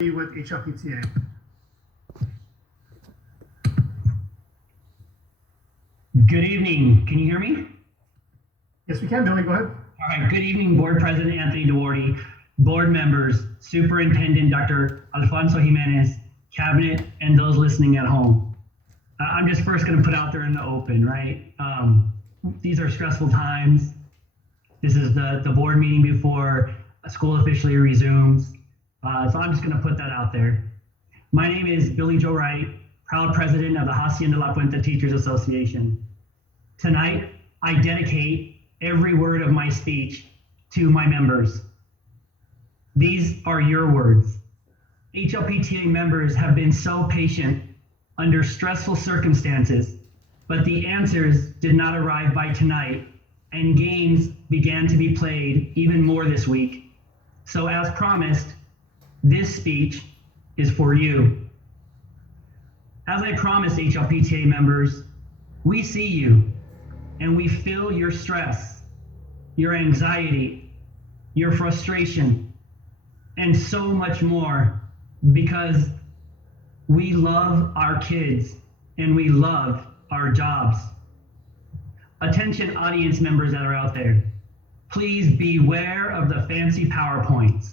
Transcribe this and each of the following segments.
With HLPTA. Good evening. Can you hear me? Yes, we can. Billy, go ahead. All right. Good evening, Board President Anthony Duarte, board members, Superintendent Dr. Alfonso Jimenez, Cabinet, and those listening at home. I'm just first going to put out there in the open, right? These are stressful times. This is the board meeting before school officially resumes. So I'm just going to put that out there. My name is Billie Wright, proud president of the Hacienda La Puente Teachers Association. Tonight, I dedicate every word of my speech to my members. These are your words. HLPTA members have been so patient under stressful circumstances, but the answers did not arrive by tonight, and games began to be played even more this week. So as promised, this speech is for you. As I promised HLPTA members, we see you and we feel your stress, your anxiety, your frustration, and so much more because we love our kids and we love our jobs. Attention audience members that are out there, please beware of the fancy PowerPoints.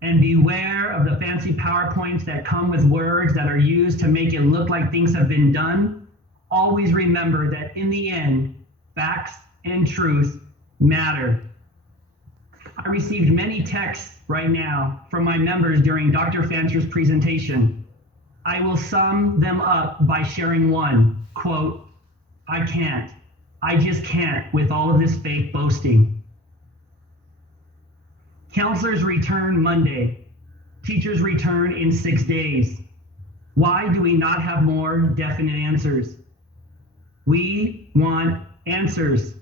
And beware of the fancy PowerPoints that come with words that are used to make it look like things have been done. Always remember that in the end, facts and truth matter. I received many texts right now from my members during Dr. Fancher's presentation. I will sum them up by sharing one, quote, I just can't with all of this fake boasting. Counselors return Monday. Teachers return in 6 days. Why do we not have more definite answers? We want answers,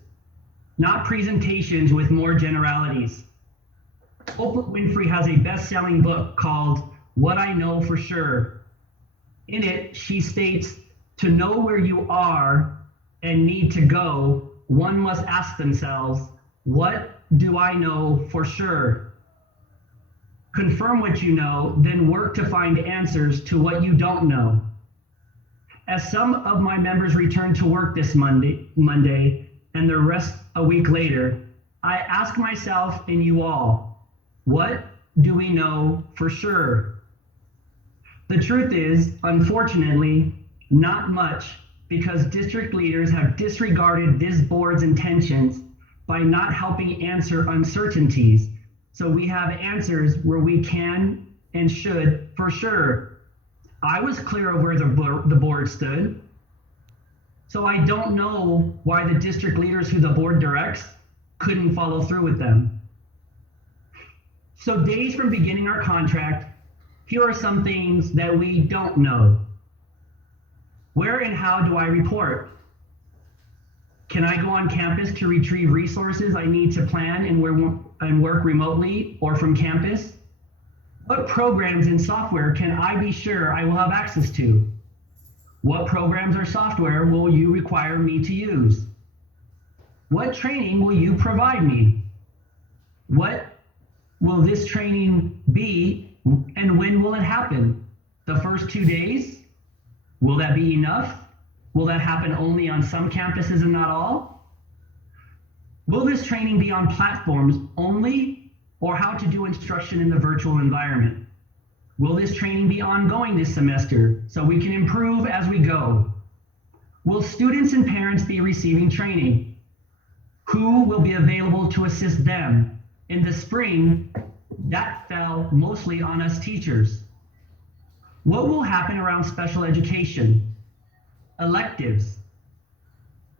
not presentations with more generalities. Oprah Winfrey has a best-selling book called What I Know for Sure. In it, she states, to know where you are and need to go, one must ask themselves, what do I know for sure? Confirm what you know, then work to find answers to what you don't know. As some of my members return to work this Monday, and the rest a week later, I ask myself and you all, what do we know for sure? The truth is, unfortunately, not much, because district leaders have disregarded this board's intentions by not helping answer uncertainties. So we have answers where we can and should for sure. I was clear of where the board stood. So I don't know why the district leaders who the board directs couldn't follow through with them. So days from beginning our contract, here are some things that we don't know. Where and how do I report? Can I go on campus to retrieve resources I need to plan and work remotely or from campus? What programs and software can I be sure I will have access to? What programs or software will you require me to use? What training will you provide me? What will this training be and when will it happen? The first 2 days? Will that be enough? Will that happen only on some campuses and not all? Will this training be on platforms only, or how to do instruction in the virtual environment? Will this training be ongoing this semester so we can improve as we go? Will students and parents be receiving training? Who will be available to assist them? In the spring, that fell mostly on us teachers. What will happen around special education? Electives.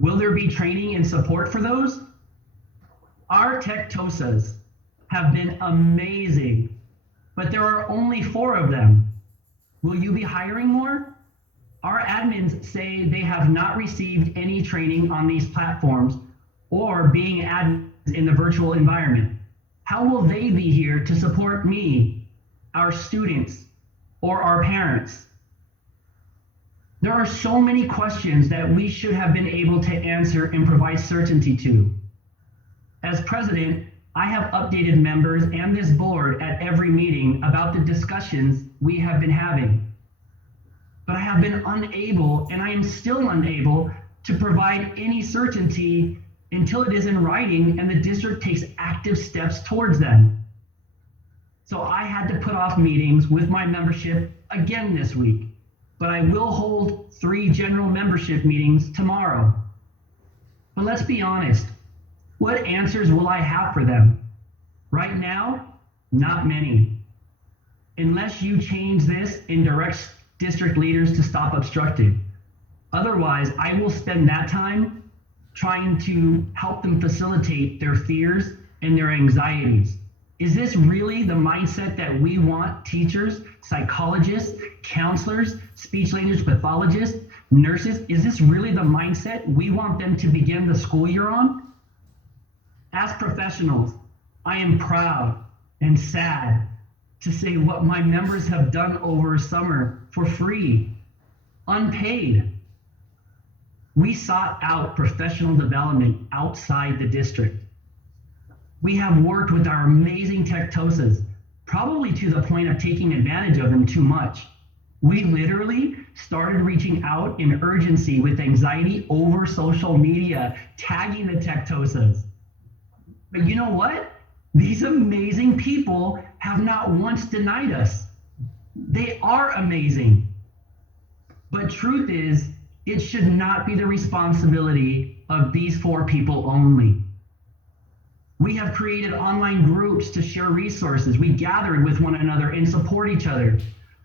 Will there be training and support for those? Our tech TOSAs have been amazing, but there are only 4 of them. Will you be hiring more? Our admins say they have not received any training on these platforms or being admins in the virtual environment. How will they be here to support me, our students, or our parents? There are so many questions that we should have been able to answer and provide certainty to. As president, I have updated members and this board at every meeting about the discussions we have been having. But I have been unable, and I am still unable, to provide any certainty until it is in writing and the district takes active steps towards them. So I had to put off meetings with my membership again this week, but I will hold 3 general membership meetings tomorrow. But let's be honest, what answers will I have for them? Right now, not many. Unless you change this and direct district leaders to stop obstructing. Otherwise, I will spend that time trying to help them facilitate their fears and their anxieties. Is this really the mindset that we want teachers, psychologists, counselors, speech language pathologists, nurses? Is this really the mindset we want them to begin the school year on? As professionals, I am proud and sad to say what my members have done over summer for free, unpaid. We sought out professional development outside the district. We have worked with our amazing tech-tosas, probably to the point of taking advantage of them too much. We literally started reaching out in urgency with anxiety over social media, tagging the tech-tosas. But you know what? These amazing people have not once denied us. They are amazing. But truth is, it should not be the responsibility of these 4 people only. We have created online groups to share resources. We gathered with one another and support each other.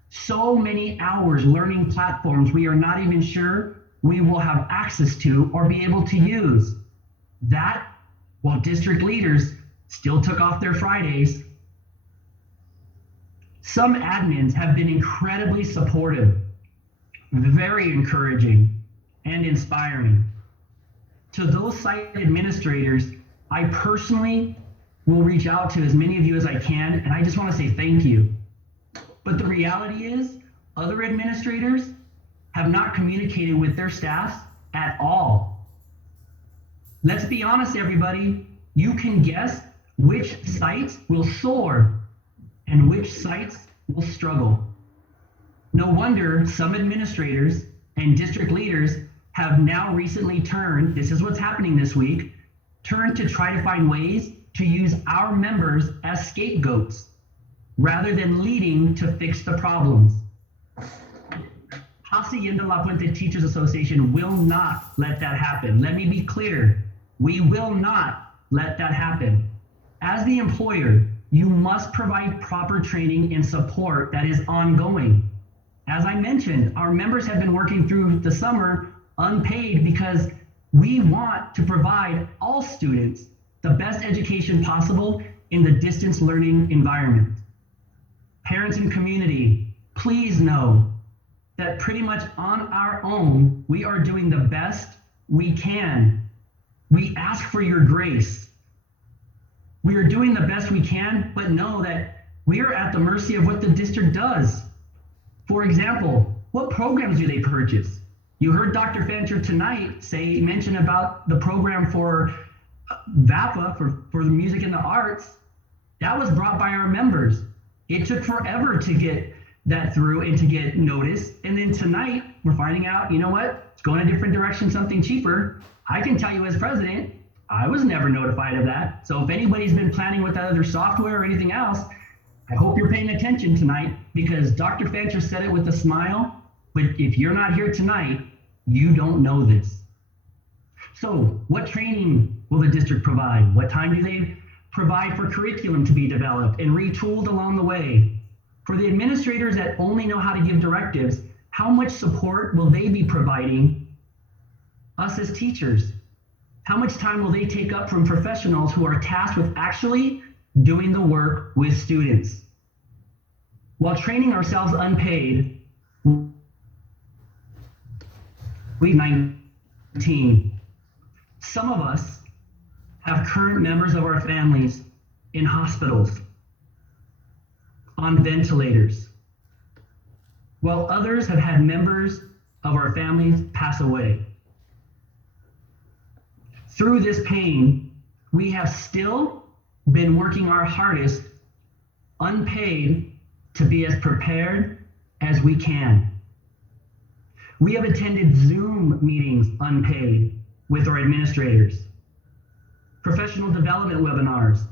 So many hours learning platforms we are not even sure we will have access to or be able to use. That, while district leaders still took off their Fridays. Some admins have been incredibly supportive, very encouraging, and inspiring. To those site administrators, I personally will reach out to as many of you as I can, and I just want to say thank you. But the reality is, other administrators have not communicated with their staffs at all. Let's be honest, everybody. You can guess which sites will soar and which sites will struggle. No wonder some administrators and district leaders have now recently turned, this is what's happening this week, turned to try to find ways to use our members as scapegoats rather than leading to fix the problems. Hacienda La Puente Teachers Association will not let that happen. Let me be clear. We will not let that happen. As the employer, you must provide proper training and support that is ongoing. As I mentioned, our members have been working through the summer unpaid because we want to provide all students the best education possible in the distance learning environment. Parents and community, please know that pretty much on our own, we are doing the best we can. We ask for your grace. We are doing the best we can, but know that we are at the mercy of what the district does. For example, what programs do they purchase? You heard Dr. Fancher tonight mention about the program for VAPA, for the music and the arts. That was brought by our members. It took forever to get that through and to get noticed. And then tonight, we're finding out, you know what? It's going a different direction, something cheaper. I can tell you as president, I was never notified of that. So if anybody's been planning with that other software or anything else, I hope you're paying attention tonight, because Dr. Fancher said it with a smile, but if you're not here tonight, you don't know this. So what training will the district provide? What time do they provide for curriculum to be developed and retooled along the way? For the administrators that only know how to give directives, how much support will they be providing us as teachers? How much time will they take up from professionals who are tasked with actually doing the work with students? While training ourselves unpaid, COVID-19, some of us have current members of our families in hospitals, on ventilators, while others have had members of our families pass away. Through this pain, we have still been working our hardest, unpaid, to be as prepared as we can. We have attended Zoom meetings unpaid with our administrators, professional development webinars,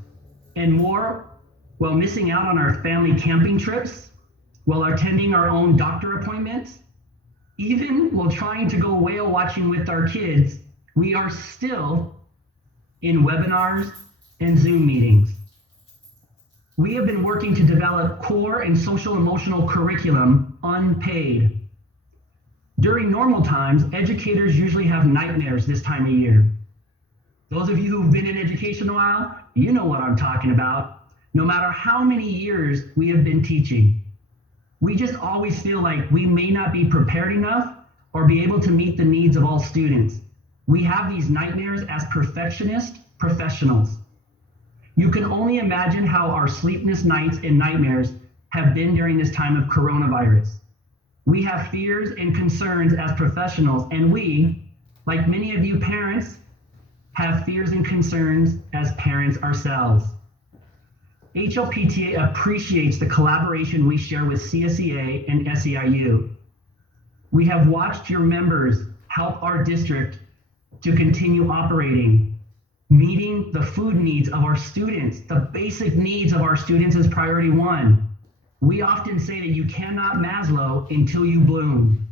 and more while missing out on our family camping trips, while attending our own doctor appointments, even while trying to go whale watching with our kids, we are still in webinars and Zoom meetings. We have been working to develop core and social emotional curriculum unpaid. During normal times, educators usually have nightmares this time of year. Those of you who've been in education a while, you know what I'm talking about. No matter how many years we have been teaching, we just always feel like we may not be prepared enough or be able to meet the needs of all students. We have these nightmares as perfectionist professionals. You can only imagine how our sleepless nights and nightmares have been during this time of coronavirus. We have fears and concerns as professionals, and we, like many of you parents, have fears and concerns as parents ourselves. HLPTA appreciates the collaboration we share with CSEA and SEIU. We have watched your members help our district to continue operating, meeting the food needs of our students. The basic needs of our students is priority one. We often say that you cannot Maslow until you bloom.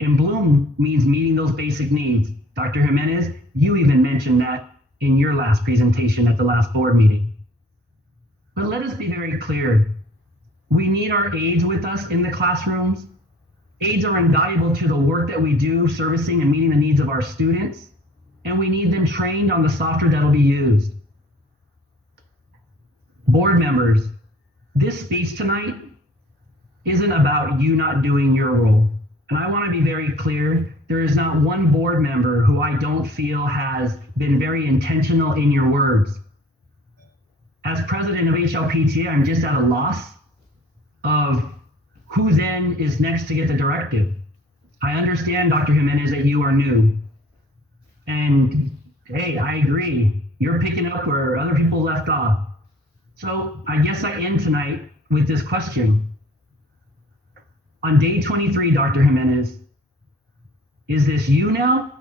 And bloom means meeting those basic needs. Dr. Jimenez, you even mentioned that in your last presentation at the last board meeting. But let us be very clear. We need our aides with us in the classrooms. Aides are invaluable to the work that we do servicing and meeting the needs of our students, and we need them trained on the software that'll be used. Board members, this speech tonight isn't about you not doing your role. And I want to be very clear, there is not one board member who I don't feel has been very intentional in your words. As president of HLPTA, I'm just at a loss of who then is next to get the directive. I understand, Dr. Jimenez, that you are new. And hey, I agree. You're picking up where other people left off. So I guess I end tonight with this question. On day 23, Dr. Jimenez, is this you now?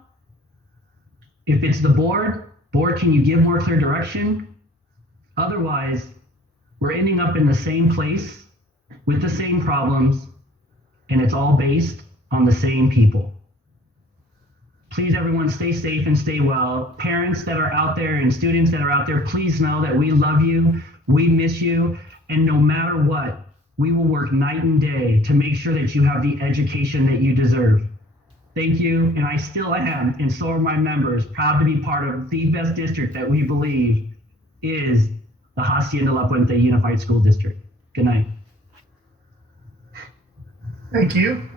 If it's the board, can you give more clear direction? Otherwise, we're ending up in the same place with the same problems, and it's all based on the same people. Please, everyone, stay safe and stay well. Parents that are out there and students that are out there, please know that we love you, we miss you, and no matter what, we will work night and day to make sure that you have the education that you deserve. Thank you, and I still am, and so are my members, proud to be part of the best district that we believe is the Hacienda La Puente Unified School District. Good night. Thank you.